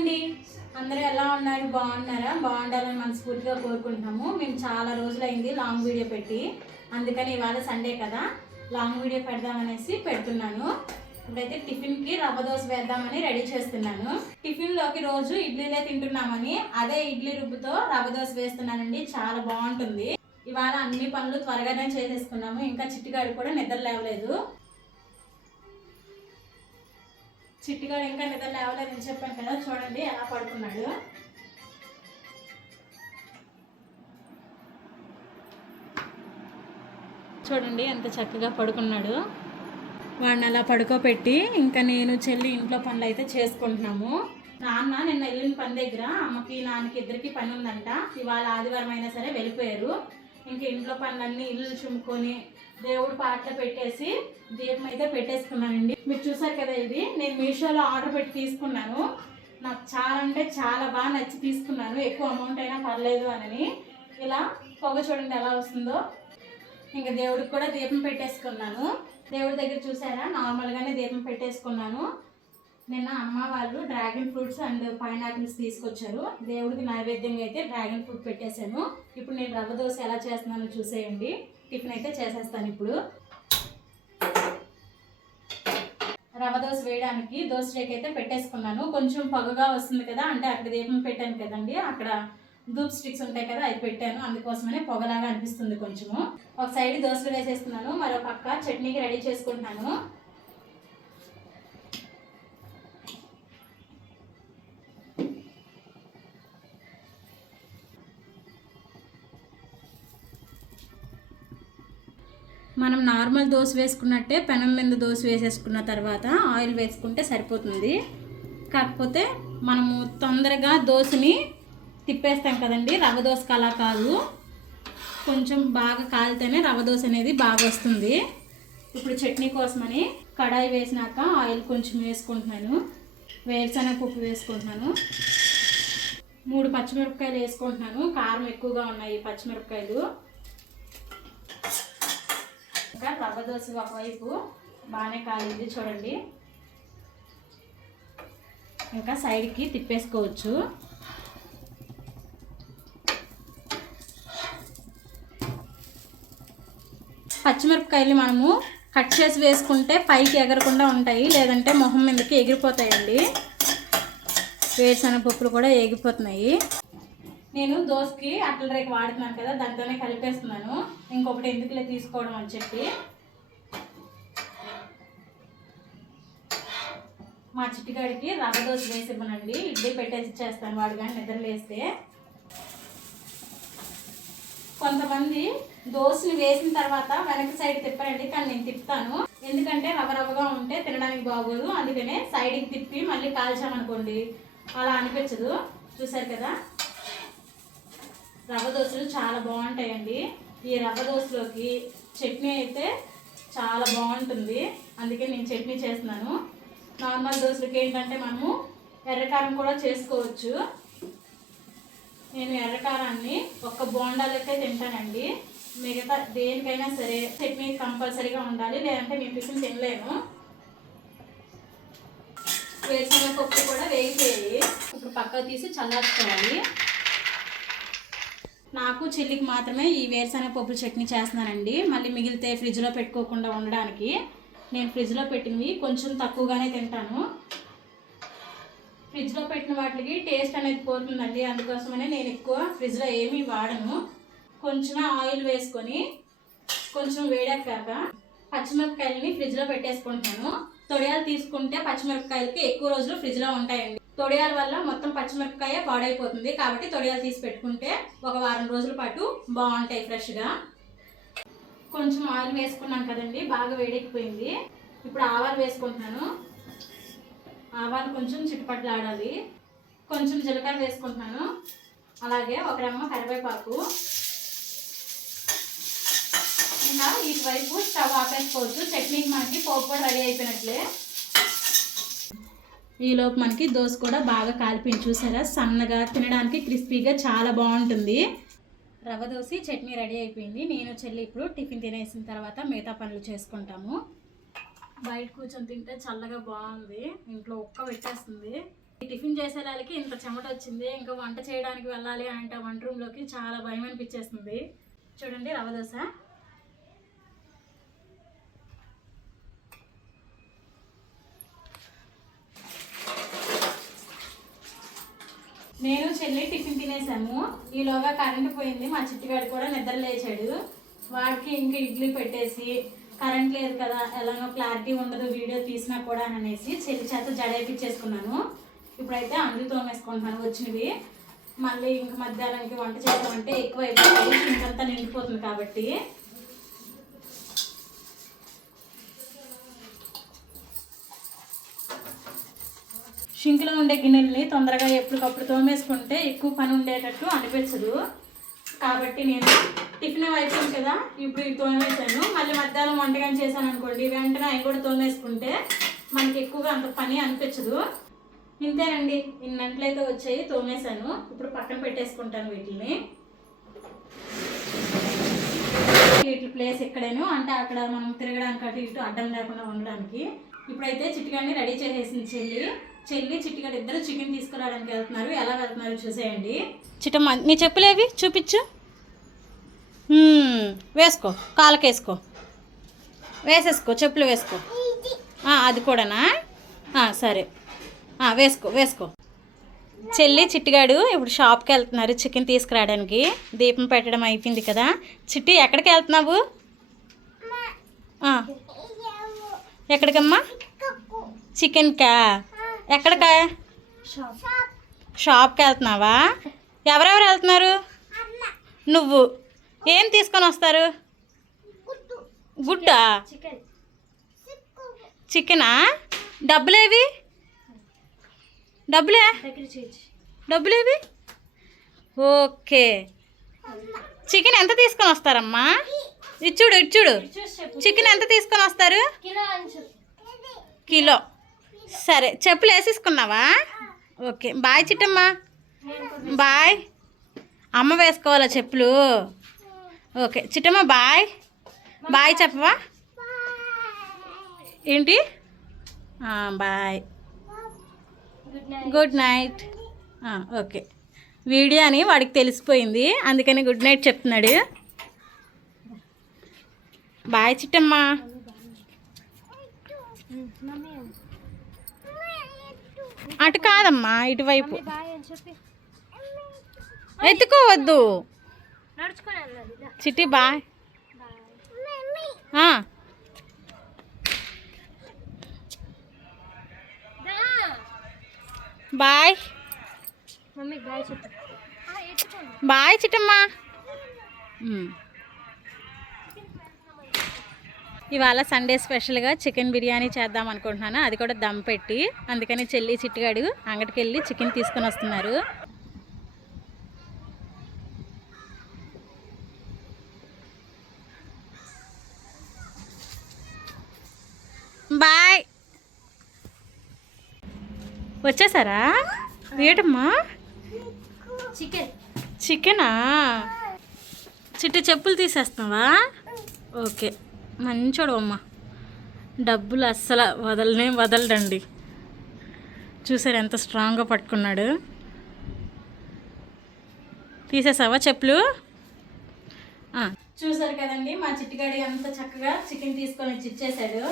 అండి, అందరూ ఎలా ఉన్నారు? బాగున్నారా? బాగుండాలని మనస్ఫూర్తిగా కోరుకుంటున్నాము. మేము చాలా రోజులైంది లాంగ్ వీడియో పెట్టి, అందుకని ఇవాళ సండే కదా లాంగ్ వీడియో పెడదామనేసి పెడుతున్నాను. ఇప్పుడైతే టిఫిన్కి రవ్వ దోశ వేద్దామని రెడీ చేస్తున్నాను. టిఫిన్లోకి రోజు ఇడ్లీలే తింటున్నామని అదే ఇడ్లీ రుబ్బుతో రవ్వ దోశ వేస్తున్నానండి. చాలా బాగుంటుంది. ఇవాళ అన్ని పనులు త్వరగానే చేసేసుకున్నాము. ఇంకా చిట్టిగాడు కూడా నిద్ర లేవలేదు. చిట్టిగాడు ఇంకా నిద్ర లేవలేదని చెప్పాను కదా, చూడండి ఎలా పడుకున్నాడు. చూడండి ఎంత చక్కగా పడుకున్నాడు. వాడిని అలా పడుకోబెట్టి ఇంకా నేను చెల్లి ఇంట్లో పనులు అయితే చేసుకుంటున్నాము. నాన్న నిన్న వెళ్ళిన పని దగ్గర అమ్మకి నాన్నకి ఇద్దరికి పని ఉందంట. ఇవాళ ఆదివారం అయినా సరే వెళ్ళిపోయారు. ఇంకా ఇంట్లో పనులన్నీ ఇల్లు చుమ్ముకొని దేవుడు పాటలు పెట్టేసి దీపం అయితే పెట్టేసుకున్నానండి. మీరు చూసారు కదా, ఇది నేను మీషోలో ఆర్డర్ పెట్టి తీసుకున్నాను. నాకు చాలా అంటే చాలా బాగా నచ్చి తీసుకున్నాను. ఎక్కువ అమౌంట్ అయినా పర్లేదు అని. ఇలా పొగ చూడండి ఎలా వస్తుందో. ఇంకా దేవుడికి కూడా దీపం పెట్టేసుకున్నాను. దేవుడి దగ్గర చూసారా, నార్మల్గానే దీపం పెట్టేసుకున్నాను. నిన్న అమ్మ వాళ్ళు డ్రాగన్ ఫ్రూట్స్ అండ్ పైనాపిల్స్ తీసుకొచ్చారు. దేవుడికి నైవేద్యంగా అయితే డ్రాగన్ ఫ్రూట్ పెట్టేశాను. ఇప్పుడు నేను రవ్వ దోశ ఎలా చేస్తున్నానో చూసేయండి. టిఫిన్ అయితే చేసేస్తాను. ఇప్పుడు రవ్వ దోశ వేయడానికి దోశ రేక్ అయితే పెట్టేసుకున్నాను. కొంచెం పొగగా వస్తుంది కదా, అంటే అక్కడ దీపం పెట్టాను కదండి, అక్కడ ధూప్ స్టిక్స్ ఉంటాయి కదా, అది పెట్టాను. అందుకోసమనే పొగలాగా అనిపిస్తుంది కొంచెము. ఒక సైడ్ దోశలు వేసేస్తున్నాను, మరో పక్క చట్నీకి రెడీ చేసుకుంటున్నాను. మనం నార్మల్ దోశ వేసుకున్నట్టే పెనం మీద దోశ వేసేసుకున్న తర్వాత ఆయిల్ వేసుకుంటే సరిపోతుంది. కాకపోతే మనము తొందరగా దోశని తిప్పేస్తాం కదండి, రవ్వ దోశకి అలా కాదు. కొంచెం బాగా కాలితేనే రవ్వ దోశ అనేది బాగా వస్తుంది. ఇప్పుడు చట్నీ కోసమని కడాయి వేసినాక ఆయిల్ కొంచెం వేసుకుంటున్నాను. వేరుశనగ పప్పు వేసుకుంటున్నాను. 3 పచ్చిమిరపకాయలు వేసుకుంటున్నాను. కారం ఎక్కువగా ఉన్నాయి పచ్చిమిరపకాయలు. ఇంకా రవ్వ దోశ ఒకవైపు బాగానే కాలింది చూడండి. ఇంకా సైడ్కి తిప్పేసుకోవచ్చు. పచ్చిమిరపకాయలు మనము కట్ చేసి వేసుకుంటే పైకి ఎగరకుండా ఉంటాయి, లేదంటే మొహం మీదకి ఎగిరిపోతాయండి. వేరుశనగ పప్పులు కూడా ఎగిరిపోతున్నాయి. నేను దోశకి అట్ల రేఖ వాడుతున్నాను కదా, దాంతోనే కలిపేస్తున్నాను. ఇంకొకటి ఎందుకులే తీసుకోవడం అని చెప్పి. మా చిట్టిగాడికి రవ్వ దోశ వేసి ఇవ్వనండి, ఇడ్లీ పెట్టేసి చేస్తాను వాడు కానీ నిద్ర లేస్తే. కొంతమంది దోశని వేసిన తర్వాత వెనక సైడ్ తిప్పారండి, కానీ నేను తిప్పుతాను. ఎందుకంటే రవ్వ రవ్వగా ఉంటే తినడానికి బాగోదు. అందుకనే సైడ్కి తిప్పి మళ్ళీ కాల్చామనుకోండి అలా అనిపించదు. చూసారు కదా, రవ్వ దోశలు చాలా బాగుంటాయండి. ఈ రవ్వ దోశలోకి చట్నీ అయితే చాలా బాగుంటుంది. అందుకే నేను చట్నీ చేస్తున్నాను. నార్మల్ దోశలకి ఏంటంటే మనము ఎర్రకారం కూడా చేసుకోవచ్చు. నేను ఎర్రకారాన్ని ఒక్క బోండాలకే తింటానండి. మిగతా దేనికైనా సరే చట్నీ కంపల్సరీగా ఉండాలి, లేదంటే నేను టిఫిన్ తినలేను. వేరుశనగ పప్పు కూడా వేగిపోయి ఇప్పుడు పక్కకు తీసి చల్లార్చుకోవాలి. నాకు చెల్లికి మాత్రమే ఈ వేరుశనగ పప్పు చట్నీ చేస్తున్నానండి. మళ్ళీ మిగిలితే ఫ్రిడ్జ్లో పెట్టుకోకుండా ఉండడానికి నేను ఫ్రిడ్జ్లో పెట్టినవి కొంచెం తక్కువగానే తింటాను. ఫ్రిడ్జ్లో పెట్టిన వాటికి టేస్ట్ అనేది పోతుందండి. అందుకోసమనే నేను ఎక్కువ ఫ్రిడ్జ్లో ఏమీ వాడను. కొంచెం ఆయిల్ వేసుకొని కొంచెం వేడెక్కాక పచ్చిమిరపకాయలని ఫ్రిడ్జ్లో పెట్టేసుకుంటాను. తొడియాలు తీసుకుంటే పచ్చిమిరపకాయలకి ఎక్కువ రోజులు ఫ్రిడ్జ్లో ఉంటాయండి. తొడియాల వల్ల మొత్తం పచ్చిమిరపకాయ పాడైపోతుంది. కాబట్టి తొడియాలు తీసి పెట్టుకుంటే ఒక వారం రోజుల పాటు బాగుంటాయి ఫ్రెష్గా. కొంచెం ఆయిల్ వేసుకున్నాను కదండి, బాగా వేడెక్కిపోయింది. ఇప్పుడు ఆవాలు వేసుకుంటున్నాను. ఆవాలు కొంచెం చిట్టుపట్లు ఆడాలి. కొంచెం జీలకర్ర వేసుకుంటున్నాను. అలాగే ఒక రెమ్మ కరివేపాకు. ఇంకా ఇటువైపు స్టవ్ ఆపేసుకోవచ్చు. చట్నీకి మనకి పోపు కూడా రెడీ అయిపోయినట్లే. ఈలోపు మనకి దోశ కూడా బాగా కాలిపోయింది. చూసారా, సన్నగా తినడానికి క్రిస్పీగా చాలా బాగుంటుంది. రవ్వ దోశ చట్నీ రెడీ అయిపోయింది. నేను చెల్లి ఇప్పుడు టిఫిన్ తినేసిన తర్వాత మిగతా పనులు చేసుకుంటాము. బయట కూర్చొని తింటే చల్లగా బాగుంది. ఇంట్లో ఒక్క పెట్టేస్తుంది. టిఫిన్ చేసే వాళ్ళకి ఇంత చెమట వచ్చింది, ఇంకా వంట చేయడానికి వెళ్ళాలి అంటే వంట రూమ్లోకి చాలా భయం అనిపించేస్తుంది. చూడండి రవ్వ దోశ. నేను చెల్లి టిఫిన్ తినేసాము. ఈలోగా కరెంట్ పోయింది. మా చిట్టుగాడు కూడా నిద్ర లేచాడు. వాడికి ఇంకా ఇడ్లీ పెట్టేసి, కరెంట్ లేదు కదా ఎలాగో క్లారిటీ ఉండదు వీడియో తీసినా కూడా అనేసి చెల్లి చేత జడేపించేసుకున్నాను. ఇప్పుడైతే అంట్లు తోమేసుకుంటున్నాను వచ్చినవి. మళ్ళీ ఇంక మధ్యాహ్నానికి వంట చేద్దామంటే ఎక్కువ అయిపోతుంది, ఇంకంతా నిండిపోతుంది కాబట్టి. షింకులో ఉండే గిన్నెల్ని తొందరగా ఎప్పటికప్పుడు తోమేసుకుంటే ఎక్కువ పని ఉండేటట్టు అనిపించదు. కాబట్టి నేను టిఫిన్ అయిపోయింది కదా, ఇప్పుడు ఇవి తోమేసాను. మళ్ళీ మధ్యాహ్నం వంటకం చేశాను అనుకోండి, వెంటనే అవి కూడా తోమేసుకుంటే మనకి ఎక్కువగా అంత పని అనిపించదు. ఇంతేనండి, ఇన్నంట్లయితే వచ్చాయి, తోమేశాను. ఇప్పుడు పక్కన పెట్టేసుకుంటాను వీటిని. వీటి ప్లేస్ ఎక్కడేను అంటే అక్కడ మనం తిరగడానికి అటు ఇటు అడ్డం లేకుండా ఉండడానికి. ఇప్పుడైతే చిట్టుగాడిని రెడీ చేసేసింది చెల్లి చిట్టుగాడు ఇద్దరు చికెన్ తీసుకురావడానికి వెళ్తున్నారు. ఎలా వెళ్తున్నారు చూసేయండి. చిట్టమ్మ నీ చెప్పులేవి చూపించు. వేసుకో, కాళ్ళకేసుకో, వేసేసుకో, చెప్పులు వేసుకో. అది కూడానా? సరే, వేసుకో. చెల్లి చిట్టుగాడు ఇప్పుడు షాప్కి వెళ్తున్నారు చికెన్ తీసుకురావడానికి. దీపం పెట్టడం అయిపోయింది కదా. చిట్టి ఎక్కడికి వెళ్తున్నావు? ఎక్కడికమ్మా? చికెన్కా? ఎక్కడికా? షాప్కి వెళ్తున్నావా? ఎవరెవరు వెళ్తున్నారు? నువ్వు. ఏం తీసుకొని వస్తారు? గుడ్డా? చికెనా? డబ్బులేవి? డబ్బులేవి? ఓకే. చికెన్ ఎంత తీసుకొని వస్తారమ్మా? ఇచ్చుడు. చికెన్ ఎంత తీసుకొని వస్తారు? కిలో. సరే, చెప్పులు వేసేసుకున్నావా? Okay, bye Chittamma. బాయ్. అమ్మ వేసుకోవాలా చెప్పులు? ఓకే చిట్టమ్మ, బాయ్ చెప్పవా? ఏంటి? Bye, good night. Okay, video అని వాడికి తెలిసిపోయింది, అందుకని గుడ్ నైట్ చెప్తున్నాడు. బాయ్ చిట్టమ్మ. అటు కాదమ్మా, ఇటువైపు. ఎత్తుకోవద్దు Chitti. Bye. Bye. Bye Chittamma. ఇవాళ సండే స్పెషల్గా చికెన్ బిర్యానీ చేద్దాం అనుకుంటున్నాను, అది కూడా దమ్ పెట్టి. అందుకని చెల్లి చిట్టుగాడు అంగడికి వెళ్ళి చికెన్ తీసుకొని వస్తున్నారు. బాయ్. వచ్చేసారా? ఏంటమ్మా? చికెనా? చిట్టి చెప్పులు తీసేస్తున్నావా? ఓకే, మంచోడు అమ్మ. డబ్బులు అస్సలు వదలడండి. చూసారు ఎంత స్ట్రాంగ్గా పట్టుకున్నాడు. తీసేసావా చెప్పులు? చూసారు కదండి, మా చిట్టుగాడి ఎంత చక్కగా చికెన్ తీసుకొని ఇచ్చేసాడు.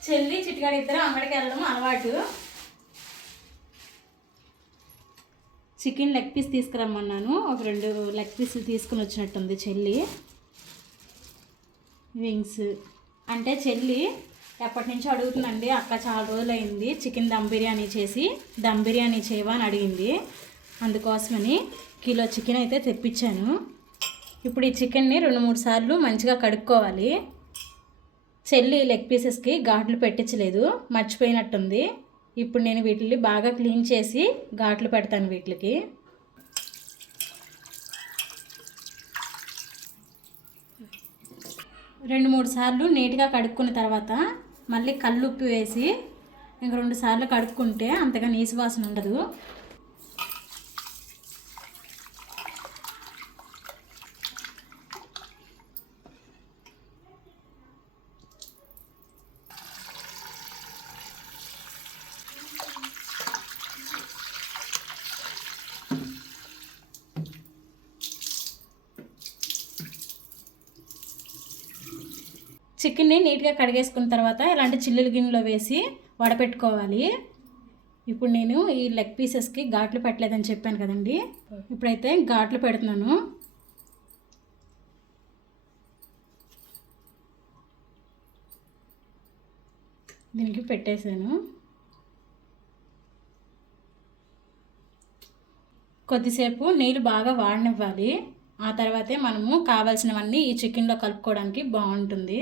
చెల్లి చిట్టుగాడి ఇద్దరు అంగడికి వెళ్ళడం అలవాటు. చికెన్ లెగ్ పీస్ తీసుకురమ్మన్నాను, ఒక 2 లెగ్ పీసులు తీసుకుని వచ్చినట్టుంది చెల్లి. వింగ్స్ అంటే చెల్లి ఎప్పటి నుంచో అడుగుతుందండి, అక్క చాలా రోజులైంది చికెన్ దమ్ బిర్యానీ చేసి, దమ్ బిర్యానీ చేయవా అని అడిగింది. అందుకోసమని కిలో చికెన్ అయితే తెప్పించాను. ఇప్పుడు ఈ చికెన్ని 2-3 సార్లు మంచిగా కడుక్కోవాలి. చెల్లి లెగ్ పీసెస్కి ఘాట్లు పెట్టించలేదు, మర్చిపోయినట్టుంది. ఇప్పుడు నేను వీటిని బాగా క్లీన్ చేసి ఘాట్లు పెడతాను వీటికి. రెండు మూడు సార్లు నీట్గా కడుక్కున్న తర్వాత మళ్ళీ కల్లుప్పు వేసి ఇంక 2 సార్లు కడుక్కుంటే అంతగా నీసు వాసన ఉండదు. చికెన్ని నీట్గా కడిగేసుకున్న తర్వాత ఇలాంటి చిల్లుల గిన్నెలో వేసి వడపెట్టుకోవాలి. ఇప్పుడు నేను ఈ లెగ్ పీసెస్కి ఘాట్లు పెట్టలేదని చెప్పాను కదండి, ఇప్పుడైతే ఘాట్లు పెడుతున్నాను. దీనికి పెట్టేశాను. కొద్దిసేపు నీళ్ళు బాగా వాడనివ్వాలి. ఆ తర్వాతే మనము కావాల్సినవన్నీ ఈ చికెన్లో కలుపుకోవడానికి బాగుంటుంది.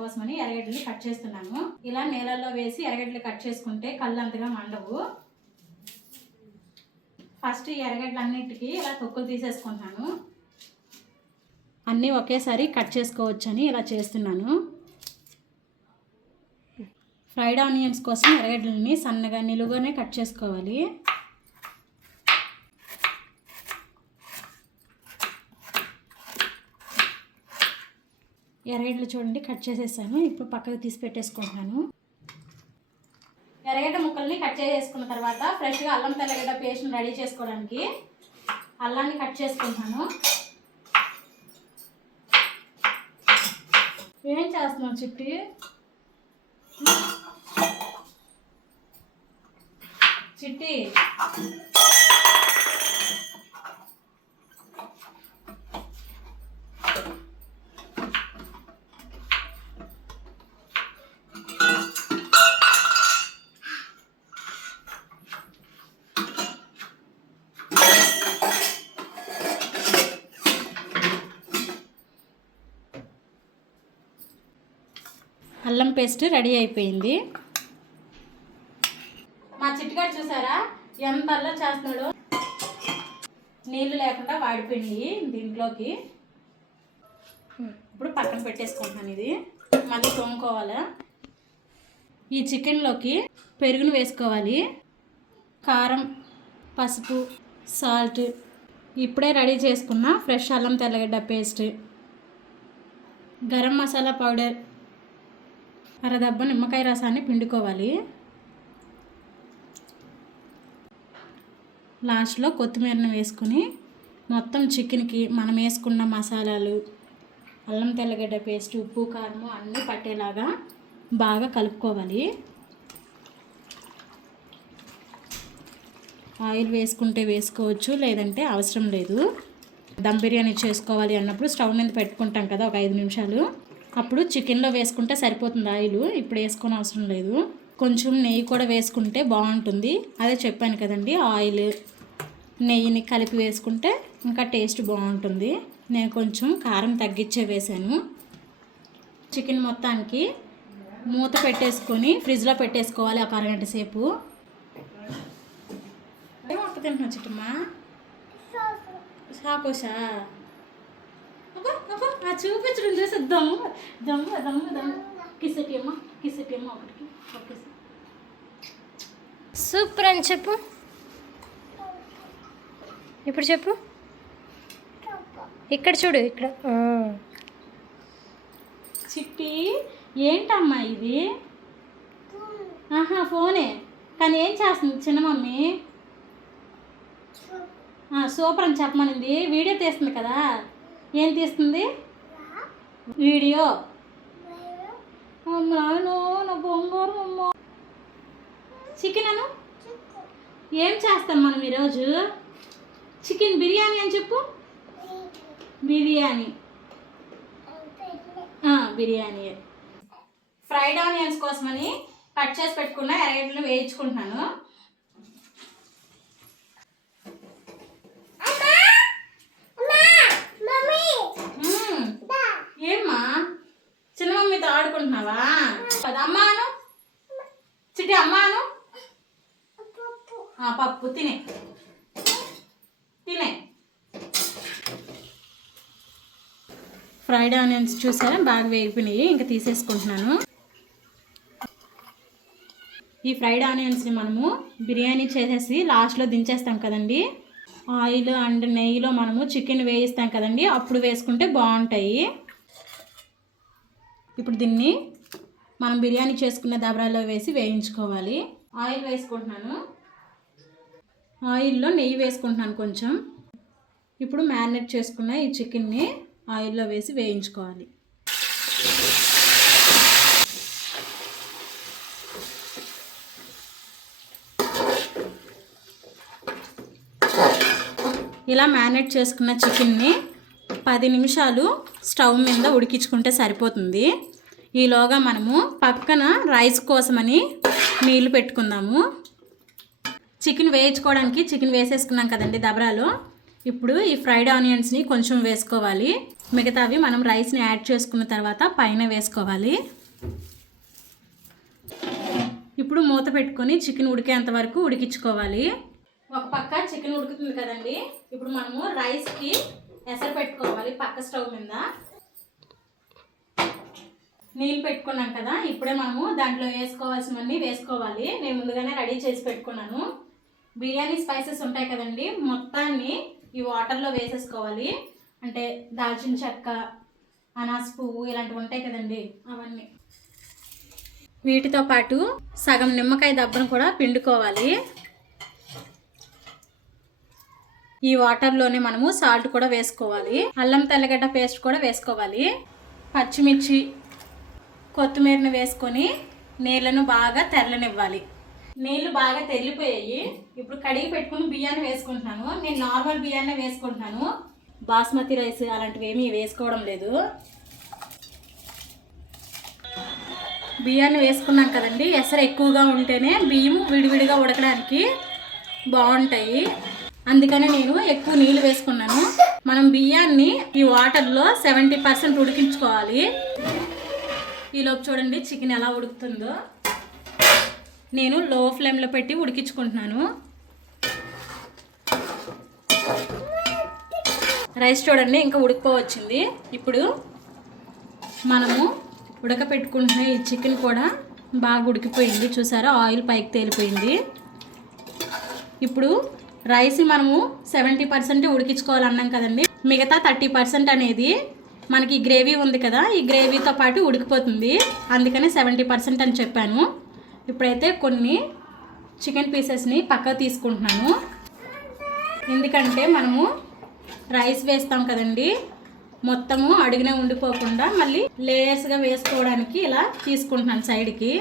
కోసమని ఎర్రగడ్డలు కట్ చేస్తున్నాను. ఇలా నీళ్ళల్లో వేసి ఎర్రగడ్డలు కట్ చేసుకుంటే కళ్ళు అంతగా మండవు. ఫస్ట్ ఈ ఎర్రగడ్డలు అన్నిటికీ ఇలా తొక్కులు తీసేసుకుంటున్నాను. అన్నీ ఒకేసారి కట్ చేసుకోవచ్చని ఇలా చేస్తున్నాను. ఫ్రైడ్ ఆనియన్స్ కోసం ఎర్రగడ్డలని సన్నగా నిలువుగానే కట్ చేసుకోవాలి. ఎర్రగడ్డలు చూడండి కట్ చేసేసాను. ఇప్పుడు పక్కకు తీసి పెట్టేసుకుంటున్నాను. ఎర్రగడ్డ ముక్కల్ని కట్ చేసేసుకున్న తర్వాత ఫ్రెష్గా అల్లం తెల్లగడ్డ పేస్ట్ని రెడీ చేసుకోవడానికి అల్లాన్ని కట్ చేసుకుంటాను. ఏం చేస్తున్నావు చిట్టి? చిట్టి అల్లం పేస్ట్ రెడీ అయిపోయింది. మా చిట్టుగాడు చూసారా ఎంత అల్లం చేస్తున్నాడు. నీళ్ళు లేకుండా వాడిపోయింది దీంట్లోకి. ఇప్పుడు పక్కన పెట్టేసుకుంటున్నాను. ఇది మళ్ళీ తోముకోవాలా. ఈ చికెన్లోకి పెరుగును వేసుకోవాలి. కారం, పసుపు, సాల్ట్, ఇప్పుడే రెడీ చేసుకున్న ఫ్రెష్ అల్లం తెల్లగడ్డ పేస్ట్, గరం మసాలా పౌడర్, అరదబ్బ నిమ్మకాయ రసాన్ని పిండుకోవాలి. లాస్ట్లో కొత్తిమీరను వేసుకుని మొత్తం చికెన్కి మనం వేసుకున్న మసాలాలు, అల్లం తెల్లగడ్డ పేస్ట్, ఉప్పు, కారము అన్నీ పట్టేలాగా బాగా కలుపుకోవాలి. ఆయిల్ వేసుకుంటే వేసుకోవచ్చు, లేదంటే అవసరం లేదు. దమ్ బిర్యానీ చేసుకోవాలి అన్నప్పుడు స్టవ్ మీద పెట్టుకుంటాం కదా ఒక 5 నిమిషాలు, అప్పుడు చికెన్లో వేసుకుంటే సరిపోతుంది ఆయిల్. ఇప్పుడు వేసుకొని అవసరం లేదు. కొంచెం నెయ్యి కూడా వేసుకుంటే బాగుంటుంది. అదే చెప్పాను కదండి, ఆయిల్ నెయ్యిని కలిపి వేసుకుంటే ఇంకా టేస్ట్ బాగుంటుంది. నేను కొంచెం కారం తగ్గించే వేసాను. చికెన్ మొత్తానికి మూత పెట్టేసుకొని ఫ్రిడ్జ్లో పెట్టేసుకోవాలి ఒక అరగంట సేపు. ఏమొక్క తింటున్నావు చిట్టమ్మా? సాకోసా చూపించడం చూసి దమ్ము దమ్ము దమ్ము దమ్ము కిసటి అమ్మ ఒకటికి ఓకే. సూపర్ అని చెప్పు. ఇప్పుడు చెప్పు. ఇక్కడ చూడు, ఇక్కడ. చిట్టి ఏంటమ్మా ఇది? ఫోనే, కానీ ఏం చేస్తుంది చిన్న మమ్మీ? సూపర్ అని చెప్పమనింది. వీడియో తీస్తుంది కదా. ఏం తీస్తుంది? వీడియో. నాయనో నా బొంగారు అమ్మ. చికెన్ అను. ఏం చేస్తాం మనం ఈరోజు? చికెన్ బిర్యానీ అని చెప్పు. బిర్యానీ. బిర్యానీ. ఫ్రైడ్ ఆనియన్స్ కోసమని కట్ చేసి పెట్టుకున్న ఎర్రగడ్డలు వేయించుకుంటున్నాను. ఏమ్మా చిన్న మమ్మీతో ఆడుకుంటున్నావా? అమ్మాను చిట్టి, అమ్మాను. పప్పు తినే. ఫ్రైడ్ ఆనియన్స్ చూసారా బాగా వేగిపోయినాయి. ఇంకా తీసేసుకుంటున్నాను. ఈ ఫ్రైడ్ ఆనియన్స్ని మనము బిర్యానీ చేసేసి లాస్ట్లో దించేస్తాం కదండి. ఆయిల్ అండ్ నెయ్యిలో మనము చికెన్ వేయిస్తాం కదండి, అప్పుడు వేసుకుంటే బాగుంటాయి. ఇప్పుడు దీన్ని మనం బిర్యానీ చేసుకున్న దబరాలో వేసి వేయించుకోవాలి. ఆయిల్ వేసుకుంటున్నాను. ఆయిల్లో నెయ్యి వేసుకుంటున్నాను కొంచెం. ఇప్పుడు మ్యారినేట్ చేసుకున్న ఈ చికెన్ని ఆయిల్లో వేసి వేయించుకోవాలి. ఇలా మ్యారినేట్ చేసుకున్న చికెన్ని 10 నిమిషాలు స్టవ్ మీద ఉడికించుకుంటే సరిపోతుంది. ఈలోగా మనము పక్కన రైస్ కోసమని నీళ్లు పెట్టుకుందాము. చికెన్ వేయించుకోవడానికి చికెన్ వేసేసుకున్నాం కదండి దబరాలో. ఇప్పుడు ఈ ఫ్రైడ్ ఆనియన్స్ని కొంచెం వేసుకోవాలి. మిగతావి మనం రైస్ని యాడ్ చేసుకున్న తర్వాత పైన వేసుకోవాలి. ఇప్పుడు మూత పెట్టుకొని చికెన్ ఉడికేంత వరకు ఉడికించుకోవాలి. ఒక పక్క చికెన్ ఉడుకుతుంది కదండి, ఇప్పుడు మనము రైస్కి ఎసరు పెట్టుకోవాలి. పక్క స్టవ్ మీద నీళ్ళు పెట్టుకున్నాం కదా, ఇప్పుడే మనము దాంట్లో వేసుకోవాల్సినవన్నీ వేసుకోవాలి. నేను ముందుగానే రెడీ చేసి పెట్టుకున్నాను. బిర్యానీ స్పైసెస్ ఉంటాయి కదండి, మొత్తాన్ని ఈ వాటర్లో వేసేసుకోవాలి. అంటే దాల్చిన చెక్క, అనాస్ పువ్వు ఇలాంటివి ఉంటాయి కదండి, అవన్నీ. వీటితో పాటు సగం నిమ్మకాయ దబ్బను కూడా పిండుకోవాలి. ఈ వాటర్లోనే మనము సాల్ట్ కూడా వేసుకోవాలి. అల్లం తెల్లగడ్డ పేస్ట్ కూడా వేసుకోవాలి. పచ్చిమిర్చి, కొత్తిమీరను వేసుకొని నీళ్ళను బాగా తెరలనివ్వాలి. నీళ్ళు బాగా తెరిలిపోయాయి. ఇప్పుడు కడిగి పెట్టుకుని బియ్యాన్ని వేసుకుంటున్నాను. నేను నార్మల్ బియ్యాన్ని వేసుకుంటున్నాను, బాస్మతి రైస్ అలాంటివి ఏమీ వేసుకోవడం లేదు. బియ్యాన్ని వేసుకున్నాం కదండి, ఎసరు ఎక్కువగా ఉంటేనే బియ్యం విడివిడిగా ఉడకడానికి బాగుంటాయి. అందుకని నేను ఎక్కువ నీళ్ళు వేసుకున్నాను. మనం బియ్యాన్ని ఈ వాటర్లో 70% ఉడికించుకోవాలి. ఈలోపు చూడండి చికెన్ ఎలా ఉడుకుతుందో. నేను లో ఫ్లేమ్లో పెట్టి ఉడికించుకుంటున్నాను. రైస్ చూడండి ఇంకా ఉడికిపోవచ్చింది. ఇప్పుడు మనము ఉడకపెట్టుకుంటున్న ఈ చికెన్ కూడా బాగా ఉడికిపోయింది. చూసారా, ఆయిల్ పైకి తేలిపోయింది. ఇప్పుడు రైస్ మనము 70% ఉడికించుకోవాలన్నాం కదండి, మిగతా 30% అనేది మనకి గ్రేవీ ఉంది కదా, ఈ గ్రేవీతో పాటు ఉడికిపోతుంది. అందుకని 70% అని చెప్పాను. ఇప్పుడైతే కొన్ని చికెన్ పీసెస్ని పక్కకు తీసుకుంటున్నాను. ఎందుకంటే మనము రైస్ వేస్తాం కదండి, మొత్తము అడుగునే ఉండిపోకుండా మళ్ళీ లేయర్స్గా వేసుకోవడానికి ఇలా తీసుకుంటున్నాను సైడ్కి.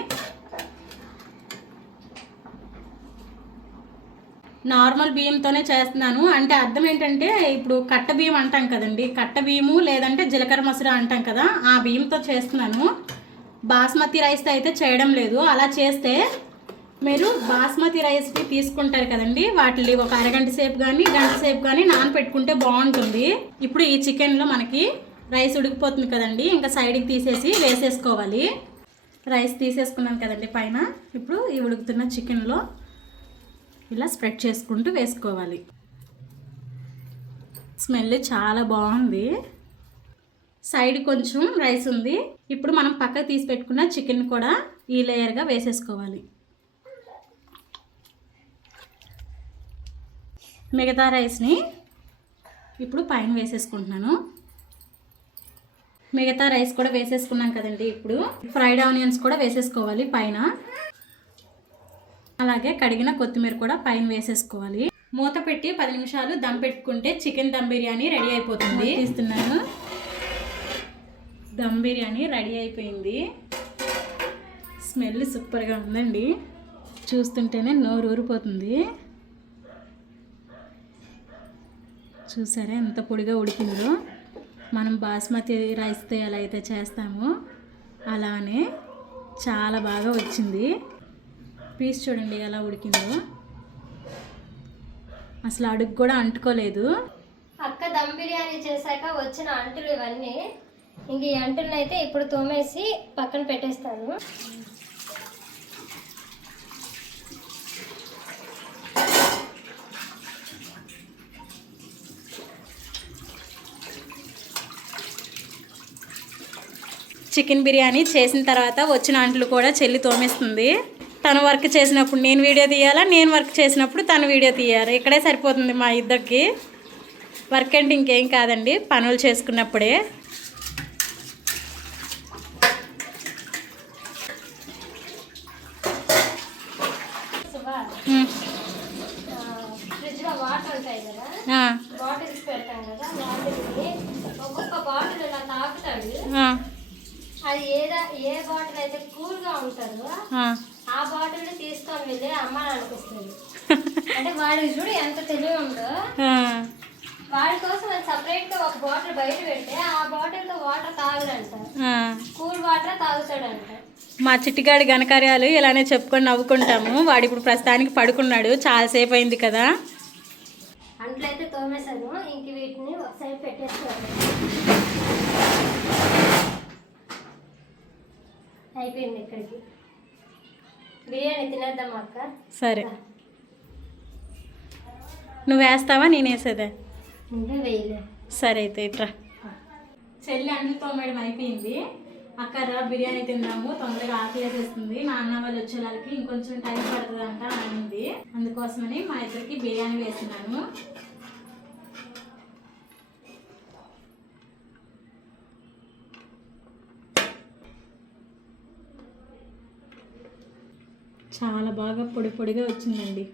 నార్మల్ బియ్యంతోనే చేస్తున్నాను. అంటే అర్థం ఏంటంటే, ఇప్పుడు కట్ట బియ్యం అంటాం కదండి, కట్ట బియ్యము లేదంటే జీలకర్ర మసూర అంటాం కదా, ఆ బియ్యంతో చేస్తున్నాను. బాస్మతి రైస్తో అయితే చేయడం లేదు. అలా చేస్తే మీరు బాస్మతి రైస్ని తీసుకుంటారు కదండి, వాటిని ఒక అరగంట సేపు కానీ గంట సేపు కానీ నానపెట్టుకుంటే బాగుంటుంది. ఇప్పుడు ఈ చికెన్లో మనకి రైస్ ఉడికిపోతుంది కదండి, ఇంకా సైడ్కి తీసేసి వేసేసుకోవాలి. రైస్ తీసేసుకున్నాను కదండి పైన. ఇప్పుడు ఈ ఉడుకుతున్న చికెన్లో ఇలా స్ప్రెడ్ చేసుకుంటూ వేసుకోవాలి. స్మెల్ చాలా బాగుంది. సైడ్ కొంచెం రైస్ ఉంది. ఇప్పుడు మనం పక్కకు తీసి పెట్టుకున్న చికెన్ కూడా ఈ లేయర్గా వేసేసుకోవాలి. మిగతా రైస్ని ఇప్పుడు పైన వేసేసుకుంటున్నాను. మిగతా రైస్ కూడా వేసేసుకున్నాం కదండి, ఇప్పుడు ఫ్రైడ్ ఆనియన్స్ కూడా వేసేసుకోవాలి పైన. అలాగే కడిగిన కొత్తిమీర కూడా పైన వేసేసుకోవాలి. మూత పెట్టి 10 నిమిషాలు దమ్ పెట్టుకుంటే చికెన్ దమ్ బిర్యానీ రెడీ అయిపోతుంది. తీస్తున్నాను. దమ్ బిర్యానీ రెడీ అయిపోయింది. స్మెల్ సూపర్గా ఉందండి, చూస్తుంటేనే నోరు ఊరిపోతుంది. చూసారా ఎంత పొడిగా ఉడికిందో. మనం బాస్మతి రైస్తో ఎలా అయితే చేస్తామో అలానే చాలా బాగా వచ్చింది. పీస్ చూడండి ఎలా ఉడికిందో, అసలు అడుగు కూడా అంటుకోలేదు. అక్క దమ్ బిర్యానీ చేశాక వచ్చిన అంటులు ఇవన్నీ, ఇంక ఈ అంటులను అయితే ఇప్పుడు తోమేసి పక్కన పెట్టేస్తాను. చికెన్ బిర్యానీ చేసిన తర్వాత వచ్చిన అంట్లు కూడా చెల్లి తోమేస్తుంది. తను వర్క్ చేసినప్పుడు నేను వీడియో తీయాలా, నేను వర్క్ చేసినప్పుడు తను వీడియో తీయాలి. ఇక్కడే సరిపోతుంది మా ఇద్దరికి. వర్క్ అంటే ఇంకేం కాదండి, పనులు చేసుకున్నప్పుడే. ఫ్రిడ్జ్లో వాటర్ ఉంటాయి కదా, బాటిల్స్ పెడతాం కదా, వాటర్ని ఒక్కొక్క బాటిల్ ఇలా తాకుతాడు. అది ఏ బాటిల్ అయితే కూల్గా ఉంటుందో ఆ బాటిల్ని తీసుకొని వెళ్ళి అమ్మ అనిపిస్తుంది. అంటే వాడికి చూడు ఎంత తెలివి ఉందో. వాడి కోసం అది సపరేట్గా ఒక బాటిల్ బయట పెడితే ఆ బాటిల్తో వాటర్ తాగడంట, కూల్ వాటర్ తాగుతాడంట. మా చిట్టిగాడి ఘనకార్యాలు ఇలానే చెప్పుకొని నవ్వుకుంటాము. వాడు ఇప్పుడు ప్రస్తుతానికి పడుకున్నాడు, చాలాసేపు అయింది కదా. అంట్లయితే తోమేశాను, ఇంక వీటిని ఒక సైడ్ పెట్టేసుకోవాలి. అయిపోయింది ఇక్కడికి. బిర్యానీ తినేద్దాం అక్క. సరే, నువ్వు వేస్తావా నేను వేసేదా? నువ్వే వేయలే. సరే అయితే ఇట్రా. చెల్లి అంట్లు తోమేయడం అయిపోయింది. అక్కరా బిర్యానీ తిందాము, తొందరగా ఆకలి వేసేస్తుంది, నాన్న వాళ్ళు వచ్చే వాళ్ళకి ఇంకొంచెం టైం పడుతుంది అంట అనింది. అందుకోసమని మా ఇద్దరికి బిర్యానీ వేస్తున్నాను. చాలా బాగా పొడి పొడిగా వచ్చిందండి.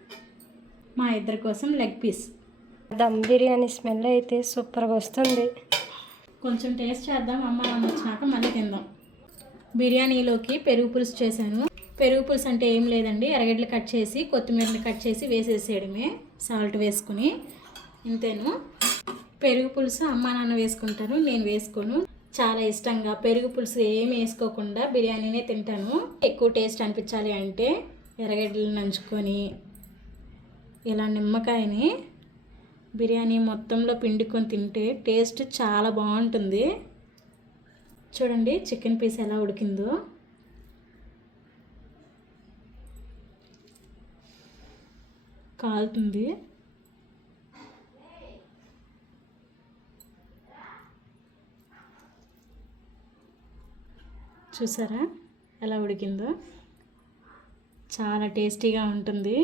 మా ఇద్దరి కోసం leg piece. Dum biryani smell అయితే సూపర్గా వస్తుంది. కొంచెం టేస్ట్ చేద్దాం, అమ్మ నాన్న వచ్చినాక మళ్ళీ తిందాం. బిర్యానీలోకి పెరుగు పులుసు చేశాను. పెరుగు పులుసు అంటే ఏం లేదండి, ఎర్రగడ్డలు కట్ చేసి కొత్తిమీరని కట్ చేసి వేసేసేయడమే, సాల్ట్ వేసుకుని, ఇంతేను. పెరుగు పులుసు అమ్మ నాన్న వేసుకుంటారు, నేను వేసుకోను. చాలా ఇష్టంగా పెరుగు పులుసు ఏమి వేసుకోకుండా బిర్యానీనే తింటాను. ఎక్కువ టేస్ట్ అనిపించాలి అంటే ఎర్రగడ్డలు నంచుకొని ఇలా నిమ్మకాయని బిర్యానీ మొత్తంలో పిండుకొని తింటే టేస్ట్ చాలా బాగుంటుంది. చూడండి చికెన్ పీస్ ఎలా ఉడికిందో. కాలుతుంది. చూసారా ఎలా ఉడికిందో? చాలా టేస్టీగా ఉంటుంది.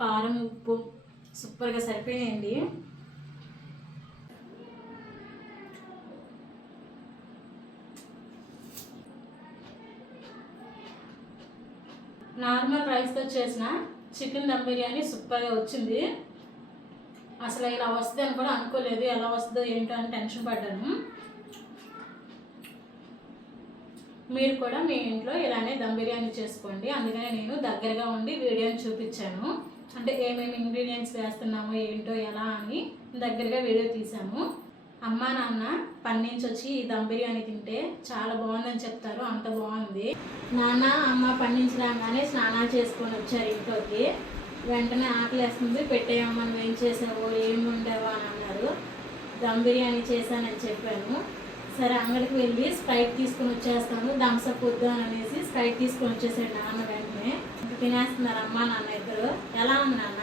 కారం ఉప్పు సూపర్గా సరిపోయాయండి. నార్మల్ రైస్తో చేసిన చికెన్ దమ్ బిర్యానీ సూపర్గా వచ్చింది. అసలు ఇలా వస్తుంది అని కూడా అనుకోలేదు, ఎలా వస్తుందో ఏంటో అని టెన్షన్ పడ్డాను. మీరు కూడా మీ ఇంట్లో ఇలానే దమ్ బిర్యానీ చేసుకోండి. అందుకనే నేను దగ్గరగా ఉండి వీడియోని చూపించాను. అంటే ఏమేమి ఇంగ్రీడియంట్స్ వేస్తున్నామో ఏంటో ఎలా అని దగ్గరగా వీడియో తీసాము. అమ్మ నాన్న పని నుంచి వచ్చి ఈ దమ్ బిర్యానీ తింటే చాలా బాగుందని చెప్తారు, అంత బాగుంది. నాన్న అమ్మ పని నుంచి రాగానే స్నానాలు చేసుకొని వచ్చారు ఇంట్లోకి. వెంటనే ఆకలి వేస్తుంది, పెట్టేయమ్మ నువ్వు ఏం చేసావు ఏం ఉండేవా అని అన్నారు. దమ్ బిర్యానీ చేశానని చెప్పాను. సరే అంగడికి వెళ్ళి స్ప్రైట్ తీసుకొని వచ్చేస్తాను, థమ్స్అప్ వద్దు అని అనేసి స్ప్రైట్ తీసుకొని వచ్చేసాడు నాన్న. వెంటనే తినేస్తున్నారు అమ్మ నాన్న ఇద్దరు. ఎలా ఉంది నాన్న?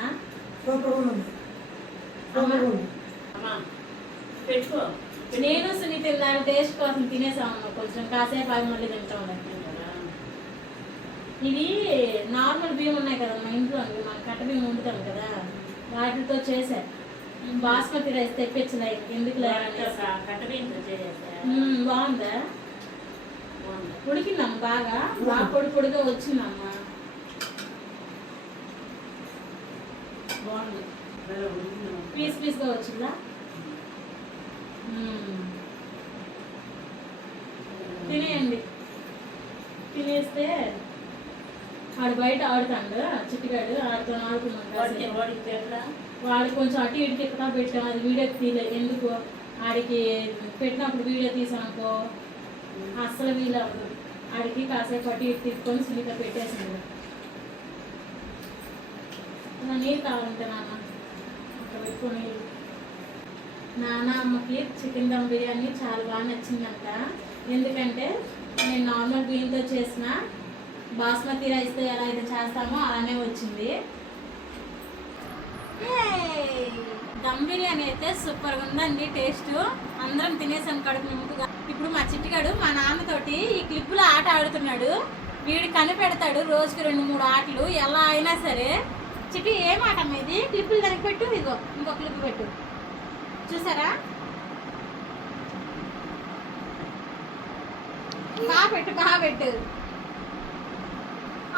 పెట్టుకో. నేను సునీత తిన్నాను, టేస్ట్ కోసం తినేసామమ్మా. కొంచెం కాసేపు ఆగి మళ్ళీ తింటాం. ఇవి నార్మల్ బియ్యం ఉన్నాయి కదా మా ఇంట్లో, మనం కట్ట బియ్యం వండుతాం కదా, వాటితో చేసా. బాస్మతి రైస్ తెప్పించలే, ఎందుకు బాగుందా? ఉడికిందమ్మ, బాగా బాగా పొడి పొడిగా వచ్చిందమ్మా. బాగుంది, పీస్ పీస్గా వచ్చిందా? తినేయండి. తినేస్తే వాడు బయట ఆడుతాడు, చిట్టిగాడు ఆడుతూ ఆడుకున్నాడు. వాడు కొంచెం అటు ఇటు తిప్పుతా పెట్టాం, అది వీడియోకి తీయలే. ఎందుకు ఆడికి పెట్టినప్పుడు వీడియో తీసానుకో అస్సలు వీలవ్వదు. ఆడికి కాసేపు అటు ఇటు తిప్పుకొని సునీత పెట్టేసింది. నీరు కావాలంటే నాన్న అక్కడ పెట్టుకొని. నాన్న అమ్మకి చికెన్ దమ్ బిర్యానీ చాలా బాగా నచ్చిందంట. ఎందుకంటే నేను నార్మల్ బియ్యంతో చేసిన బాస్మతి రైస్తో ఎలా అయితే చేస్తామో అలానే వచ్చింది. దమ్ బిర్యానీ అయితే సూపర్గా ఉందండి టేస్ట్. అందరం తినేసాం కడుపు నింపుగా. ఇప్పుడు మా చిట్టిగాడు మా నాన్నతోటి ఈ క్లిప్పులో ఆట ఆడుతున్నాడు. వీడు కనిపెడతాడు రోజుకి 2-3 ఆటలు ఎలా అయినా సరే. చిట్టి ఏం ఆట ఇది? క్లిప్పులు దానికి పెట్టు, ఇదిగో ఇంకో క్లిప్ పెట్టు. చూసారా? బాగా పెట్టు.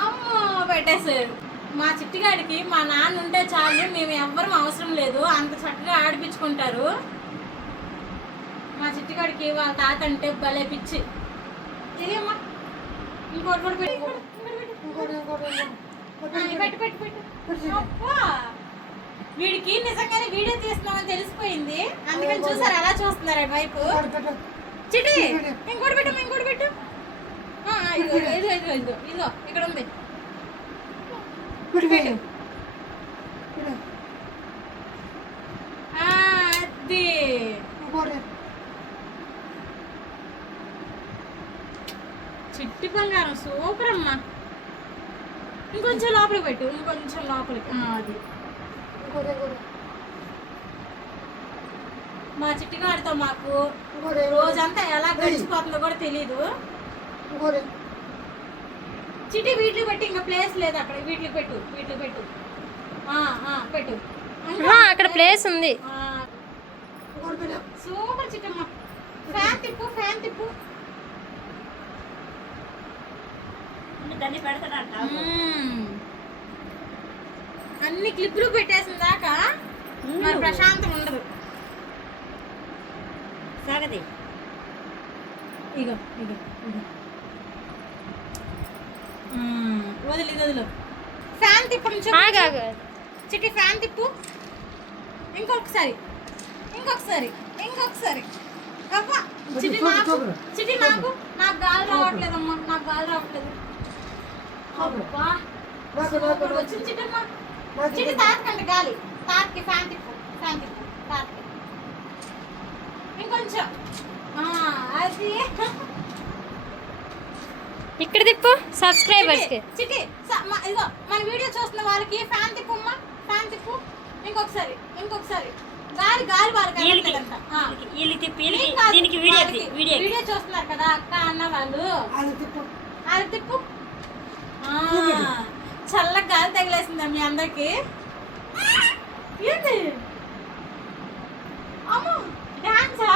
అమ్మో పెట్టేసాడు. మా చిట్టిగాడికి మా నాన్న ఉంటే చాలు, మేము ఎవ్వరం అవసరం లేదు, అంత చక్కగా ఆడిపించుకుంటారు. మా చిట్టిగాడికి వాళ్ళ తాత అంటే భలే పిచ్చి. ఇదేమ్మా ఇంకోటి కూడా పెట్టుకో. పెట్టు పెట్టు పెట్టు. అబ్బా, వీడికి నిజంగానే వీడియో తీస్తున్నామని తెలిసిపోయింది, అందుకని చూసారు ఎలా చూస్తున్నారు వైపు. చిటి ఇంకోటి పెట్టు, ఇంకోటి పెట్టు. ఇదిగో ఇదిగో ఇదిగో ఇదిగో ఇదిగో ఇక్కడ ఉంది. అది చిట్టి బంగారం సూపర్ అమ్మా. ఇంకొంచెం లోపలికి పెట్టు, ఇంకొంచెం లోపలికి. అది మా చిట్టిగాడితో మాకు రోజంతా ఎలా గడిచిపోతుందో కూడా తెలీదు. చిట్టి వీటికి పెట్టి, ఇంకా ప్లేస్ లేదు అక్కడ. వీటికి పెట్టు, వీటికి పెట్టు. పెట్టు, అక్కడ ప్లేస్ ఉంది. సూపర్ చిట్టమ్మ. ఫ్యాన్ తిప్పు, ఫ్యాన్ తిప్పు. అన్ని క్లిప్లు పెట్టేసిన దాకా మరి ప్రశాంతం ఉండదు. సాగది. ఇగో ఇగో ఇగో వదిలి వదిలు. ఫ్యాన్ తిప్పడం చిట్టి, ఫ్యాన్ తిప్పు. ఇంకొకసారి, ఇంకొకసారి, ఇంకొకసారి. అబ్బా చిట్టి నాకు, చిట్టి నాకు, నాకు గాలి రావట్లేదమ్మా, నాకు గాలి రావట్లేదు. అబ్బా సూపర్ వచ్చింది చిట్టమ్మా. చిట్టి తాతకండి గాలి, తాతకి ఫ్యాన్ తిప్పు, ఫ్యాన్ తిప్పు తాతకి. ఇంకొంచెం అది ఇక్కడ తిప్పు. సబ్స్క్రైబర్స్ కి చిట్టి ఇదిగో మన వీడియో చూస్తున్న వాళ్ళకి ఫ్యాన్ తిప్పమ్మా, ఫ్యాన్ తిప్పు. ఇంకొకసారి, ఇంకొకసారి. గాలి గాలి వీడియో చూస్తున్నారు కదా అక్క అన్న వాళ్ళు. అది తిప్పు. చల్లగా గాలి తగిలేసిందా మీ అందరికి? ఏంటి అమ్మో, డాన్సా?